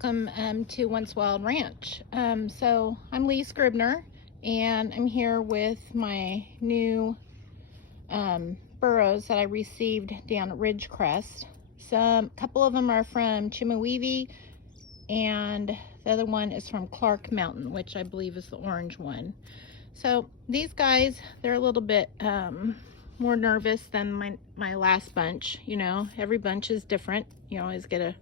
welcome to Once Wild Ranch. So I'm Lee Scribner, and I'm here with my new burros that I received down at Ridgecrest. A couple of them are from Chemehuevi, and the other one is from Clark Mountain, which I believe is the orange one. So these guys, they're a little bit more nervous than my last bunch. You know, every bunch is different. You always get a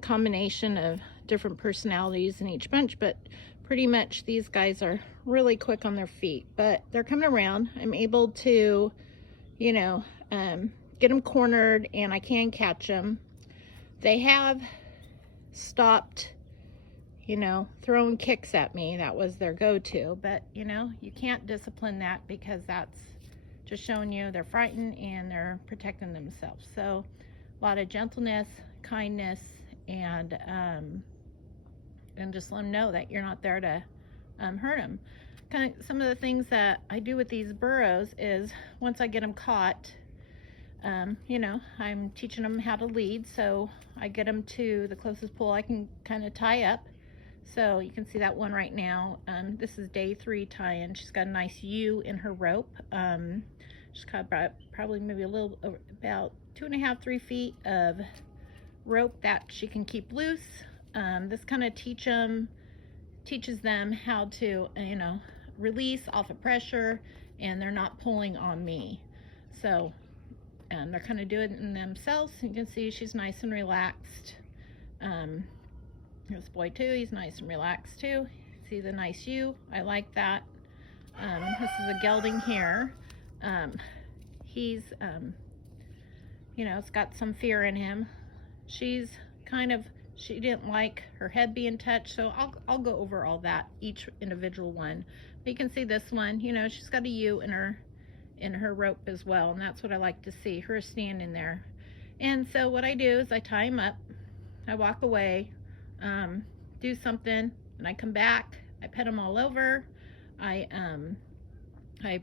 combination of different personalities in each bunch, but pretty much these guys are really quick on their feet, but they're coming around. I'm able to, you know, get them cornered, and I can catch them. They have stopped, you know, throwing kicks at me. That was their go-to, but you know, you can't discipline that because that's just showing you they're frightened and they're protecting themselves. So a lot of gentleness, kindness, and just let them know that you're not there to hurt them. Kind of some of the things that I do with these burros is once I get them caught, you know, I'm teaching them how to lead. So I get them to the closest pole I can kind of tie up. So you can see that one right now. This is day 3 tie-in. She's got a nice U in her rope. She's got probably maybe a little about 2.5, 3 feet of rope that she can keep loose. This kind of teaches them how to, you know, release off of pressure, and they're not pulling on me. So they're kind of doing it themselves. You can see she's nice and relaxed. This boy too, he's nice and relaxed too. See the nice U? I like that. This is a gelding here. He's, you know, it's got some fear in him. She's kind of, she didn't like her head being touched, so I'll go over all that, each individual one. But you can see this one, you know, she's got a U in her rope as well, and that's what I like to see, her standing there. And so what I do is I tie him up, I walk away, do something, and I come back, I pet them all over, I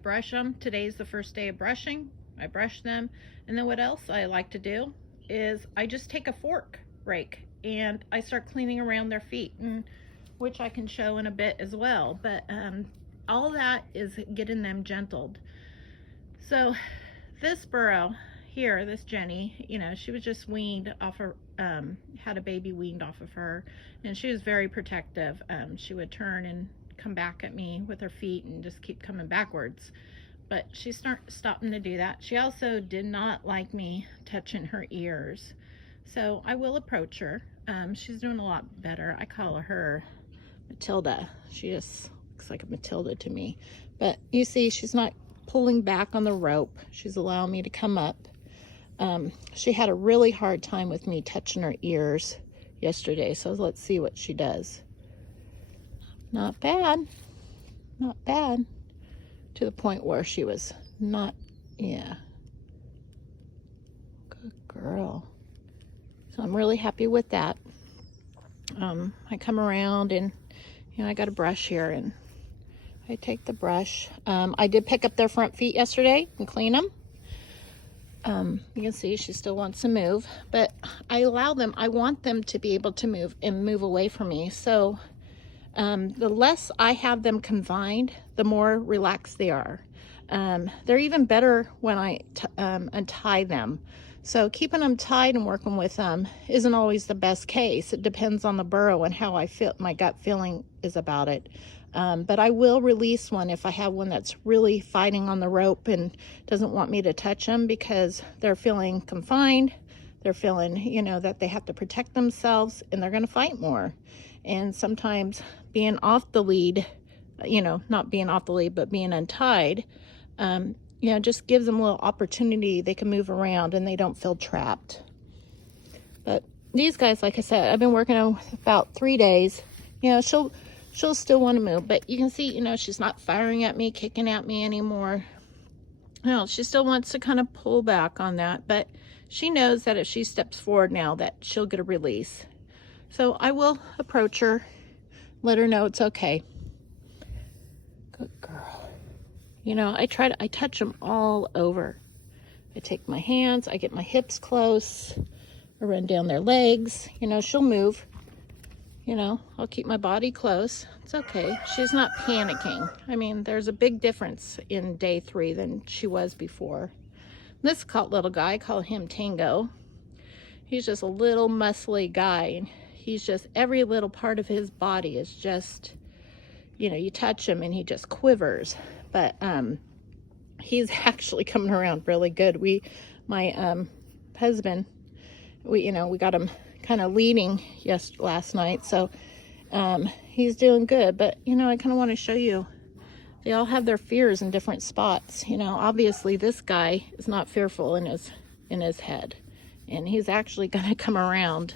brush them. Today's the first day of brushing. I brush them, and then what else I like to do is I just take a fork rake and I start cleaning around their feet, and which I can show in a bit as well. But all that is getting them gentled. So this burro here, this Jenny, you know, she was just weaned off of, had a baby weaned off of her, and she was very protective. She would turn and come back at me with her feet and just keep coming backwards. But she's stopping to do that. She also did not like me touching her ears. So I will approach her. She's doing a lot better. I call her Matilda. She just looks like a Matilda to me. But you see, she's not pulling back on the rope. She's allowing me to come up. She had a really hard time with me touching her ears yesterday. So let's see what she does. Not bad. Not bad. To the point where she was not, yeah. Good girl. So I'm really happy with that. I come around and, you know, I got a brush here, and I take the brush. I did pick up their front feet yesterday and clean them. You can see she still wants to move, but I allow them, I want them to be able to move and move away from me. So the less I have them confined, the more relaxed they are. They're even better when I untie them. So keeping them tied and working with them isn't always the best case. It depends on the burro and how I feel, my gut feeling is about it. But I will release one if I have one that's really fighting on the rope and doesn't want me to touch them because they're feeling confined. They're feeling, you know, that they have to protect themselves, and they're going to fight more. And sometimes being off the lead, you know, not being off the lead, but being untied, you know, just gives them a little opportunity. They can move around and they don't feel trapped. But these guys, like I said, I've been working on about 3 days. You know, she'll still want to move, but you can see, you know, she's not firing at me, kicking at me anymore. No, she still wants to kind of pull back on that, but she knows that if she steps forward now that she'll get a release. So I will approach her, let her know it's okay. Good girl. You know, I touch them all over. I take my hands, I get my hips close, I run down their legs. You know, she'll move. You know, I'll keep my body close. It's okay. She's not panicking. I mean, there's a big difference in day 3 than she was before. This little guy, I call him Tango. He's just a little muscly guy. And he's just, every little part of his body is just, you know, you touch him and he just quivers. But he's actually coming around really good. My husband, we got him kind of leading last night, so he's doing good. But you know, I kind of want to show you, they all have their fears in different spots. You know, obviously this guy is not fearful in his head, and he's actually going to come around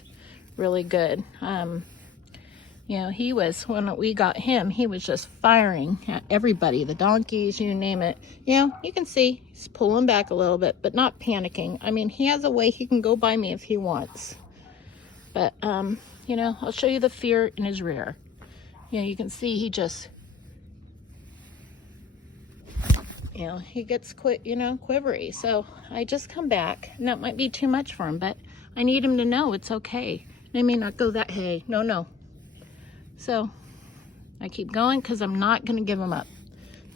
really good. You know, he was, when we got him, he was just firing at everybody, the donkeys, you name it. You know, you can see he's pulling back a little bit, but not panicking. I mean, he has a way he can go by me if he wants. But, you know, I'll show you the fear in his rear. You know, you can see he just, you know, he gets quivery. So I just come back, and that might be too much for him, but I need him to know it's okay. They may not go that, hey, no. So I keep going because I'm not going to give him up.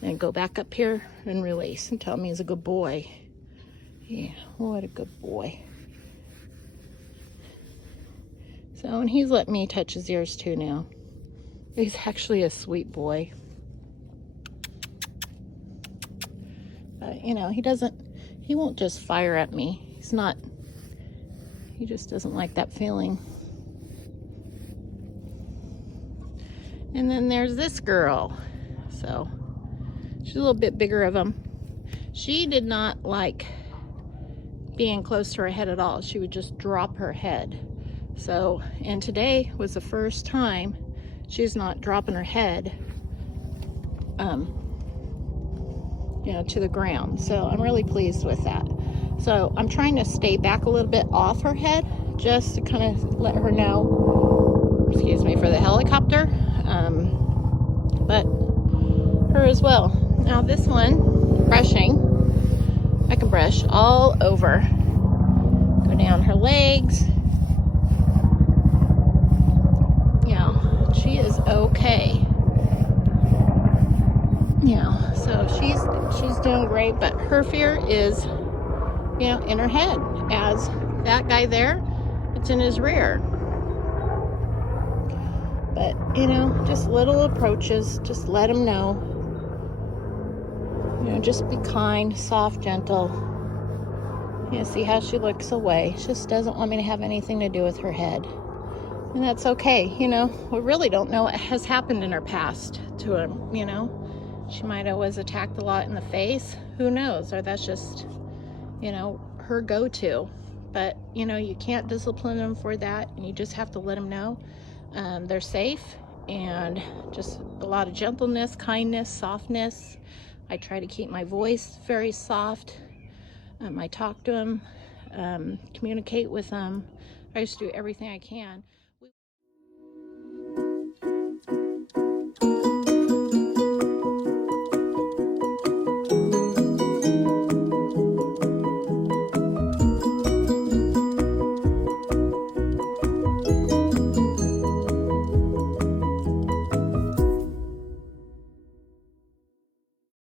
Then go back up here and release and tell me he's a good boy. Yeah, what a good boy. So, and he's letting me touch his ears too now. He's actually a sweet boy. But, you know, he won't just fire at me. He just doesn't like that feeling. And then there's this girl. So she's a little bit bigger of him. She did not like being close to her head at all. She would just drop her head. So, and today was the first time she's not dropping her head, you know, to the ground. So I'm really pleased with that. So I'm trying to stay back a little bit off her head, just to kind of let her know, excuse me for the helicopter, but her as well. Now this one, brushing, I can brush all over, go down her legs. Yeah, she is okay. Yeah, so she's doing great, but her fear is, you know, in her head. As that guy there, it's in his rear. But, you know, just little approaches, just let him know. You know, just be kind, soft, gentle. You know, see how she looks away. She just doesn't want me to have anything to do with her head. And that's okay. You know, we really don't know what has happened in her past to him, you know. She might have was attacked a lot in the face. Who knows? Or that's just, you know, her go-to. But, you know, you can't discipline them for that. And you just have to let them know they're safe. And just a lot of gentleness, kindness, softness. I try to keep my voice very soft. I talk to them, communicate with them. I just do everything I can.